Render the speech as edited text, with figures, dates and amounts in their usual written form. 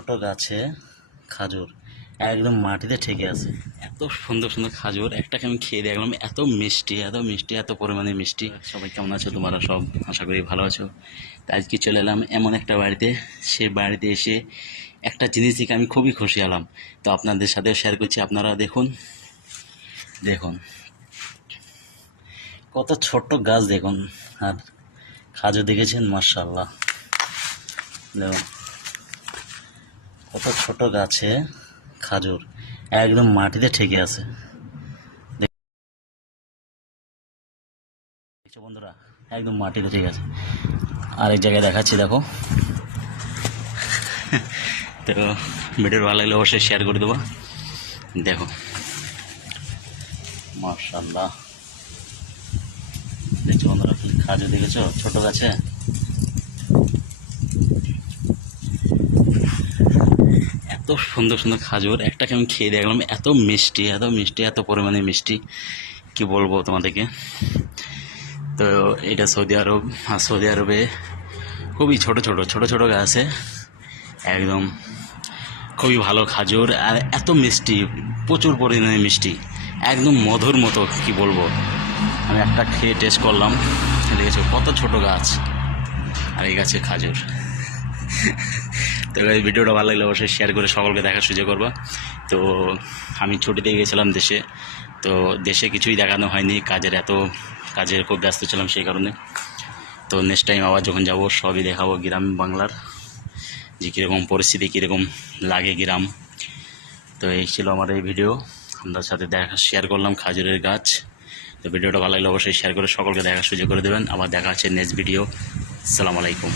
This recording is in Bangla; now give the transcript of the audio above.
ছোট গাছে খাজুর একদম মাটিতে ঠেকে আছে। এত সুন্দর সুন্দর খাজুর, একটাকে আমি খেয়ে দেখলাম, এত মিষ্টি এত মিষ্টি, এত পরিমাণে মিষ্টি। সবাই কেমন আছো? তোমরা সব আশা করি ভালো আছো। তাই আজকে চলে এলাম এমন একটা বাড়িতে, সে বাড়িতে এসে একটা জিনিস দেখে আমি খুবই খুশি হলাম। তো আপনাদের সাথেও শেয়ার করছি, আপনারা দেখুন। দেখুন কত ছোট্ট গাছ, দেখুন। আর খাজুর দেখেছেন? মাশাআল্লাহ, দেখুন কত ছোট গাছে খাজুর একদম মাটিতে ঠেকে আছে। দেখছো বন্ধুরা, একদম মাটিতে ঠেকে আছে। আরেক জায়গায় দেখাচ্ছি, দেখো। তো ভিডিও ভালো লাগলে অবশ্যই শেয়ার করে দেবো। দেখো মাশাআল্লাহ, দেখছো বন্ধুরা কি খাজুর দেখেছো ছোট গাছে? এত সুন্দর সুন্দর খাজুর, একটাকে আমি খেয়ে দেখলাম, এত মিষ্টি এত মিষ্টি, এত পরিমাণে মিষ্টি, কি বলবো তোমাদেরকে। তো এটা সৌদি আরব, আর সৌদি আরবে খুবই ছোট ছোট ছোট ছোট গাছে একদম খুবই ভালো খাজুর, আর এত মিষ্টি, প্রচুর পরিমাণে মিষ্টি, একদম মধুর মতো, কি বলবো। আমি একটা খেয়ে টেস্ট করলাম, দেখেছো কত ছোট গাছ, আর এই গাছে খাজুর। তো এই ভিডিওটা ভালো লাগলে অবশ্যই শেয়ার করে সকলকে দেখার সুযোগ করবা। তো আমি ছুটিতে গিয়েছিলাম দেশে, তো দেশে কিছুই দেখানো হয়নি, কাজের খুব ব্যস্ত ছিলাম সেই কারণে। তো নেক্সট টাইম আবার যখন যাব সবই দেখাবো, গ্রাম বাংলার যে কীরকম পরিস্থিতি, কীরকম লাগে গ্রাম। তো এই ছিল আমার এই ভিডিও, আপনার সাথে শেয়ার করলাম খাজুরের গাছ। তো ভিডিওটা ভালো লাগলে অবশ্যই শেয়ার করে সকলকে দেখার সুযোগ করে দেবেন। আবার দেখা হচ্ছে নেক্সট ভিডিও। আসসালামু আলাইকুম।